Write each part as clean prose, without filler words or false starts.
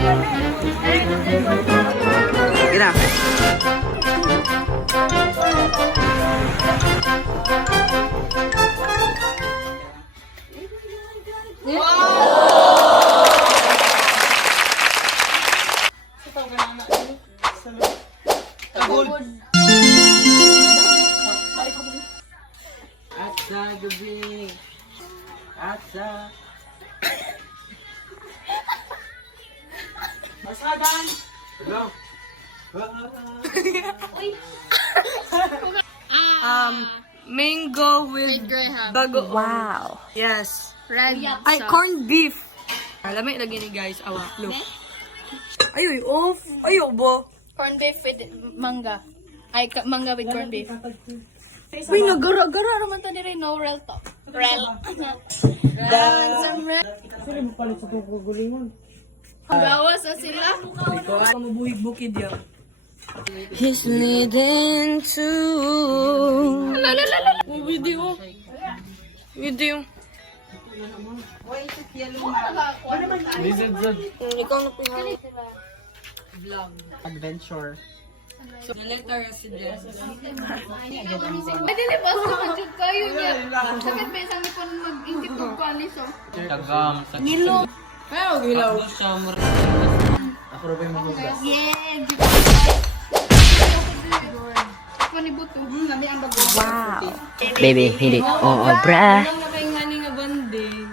Sige na. At sa gabi, at sa... Masagan! Hello? Mango with bago. Wow. Yes. Red. Ay, corned beef. Lamay lagi ni guys. Awa, look. Ay, off. Ayo ba? Corned beef with manga. Ay, manga with corned beef. Uy, nagara-gara. Naman to ni Ray, no real talk. Real. Some real. Sino mo palit sa kukugulingon? Gawas na sila. Ikaw ang mabuhig-bukid yan. He's leading to... Video. Video. Ikaw na pinahali. Vlog. Adventure. So, letter resident. Ay, dili ba sa kadjud kayo niya? Sakit ba isang ipon mag-ingkit ko kwalis oh. Tagam sa Nilo. Ayaw, gilaw. summer. Ako rin ba yung magugas? Yeah, Panibuto. Nami ang bago. Wow. Baby, hit it. Oh, bruh. Alam na kay ngani nga banding.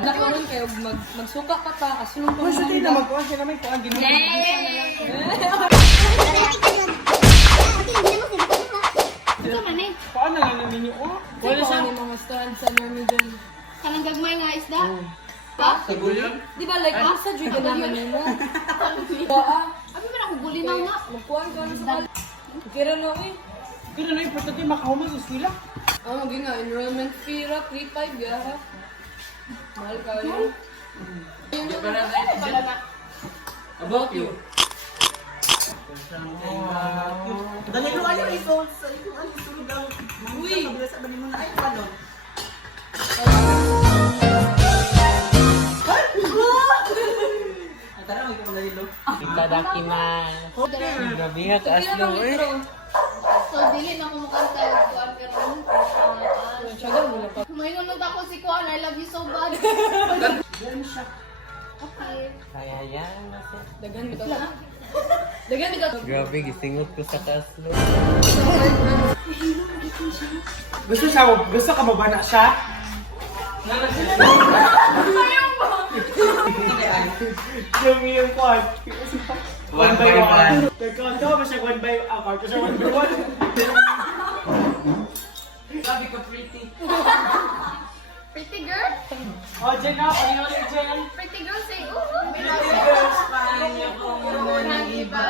Nakaroon kayo magsuka ka pa. Asunong pa Sa tina, magkuhan siya naman kuhan. Ito man eh. Paano nga namin ninyo? wala siya ni mga stand sa nami dun. Kanang gagmay nga isda. Pa? Saguyan? Di ba like asa jud ka naman nimo? Waa. Abi man ako gulinaw na. Magkuhan ka na sa kira no eh. Pero na yung pagkati makahuman sa eskwela. Oh, gi nga enrollment fee ra 3.5 ya ha. Mahal ka yun. About you. Dali ko ano iPhone sa ito ano sulod lang. Uy. Sa bali mo na ay paano? Tara mo ko dali lo. Itadakimasu. Grabe ha, kaas Kira lang ng eh. So, dili na ko makanta yung kuwan ka ron. Tiyaga mo na pa. Kumain naman ako si Kuan. I love you so bad. Okay. Kaya yan. Dagan bitaw. Dagan bitaw. Grabe, gisingot ko sa kaas lang. Gusto ka ba na siya? Yung kuhan. One by one. Nagkakanto ba siya one by one? Kasi one by one. Sabi ko pretty. Pretty girl? Oh, Jen na. Ano yung ulit, Jen? Pretty girl say, Pretty girls, paano ko muna ng iba?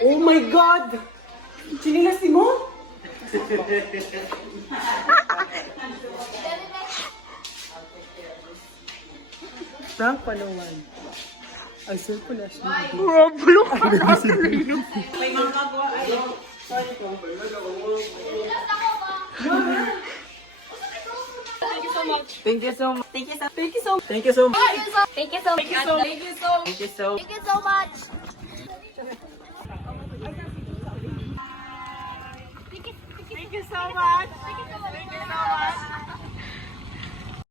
Oh my God! Chinilas mo? Frank Palawan. Ay, sir ko na siya. May mga magawa ay sorry po. Thank you so much. Thank you so thank you so Thank you so much. Thank you so much. Thank you so thank you so Thank you so much. thank you so much.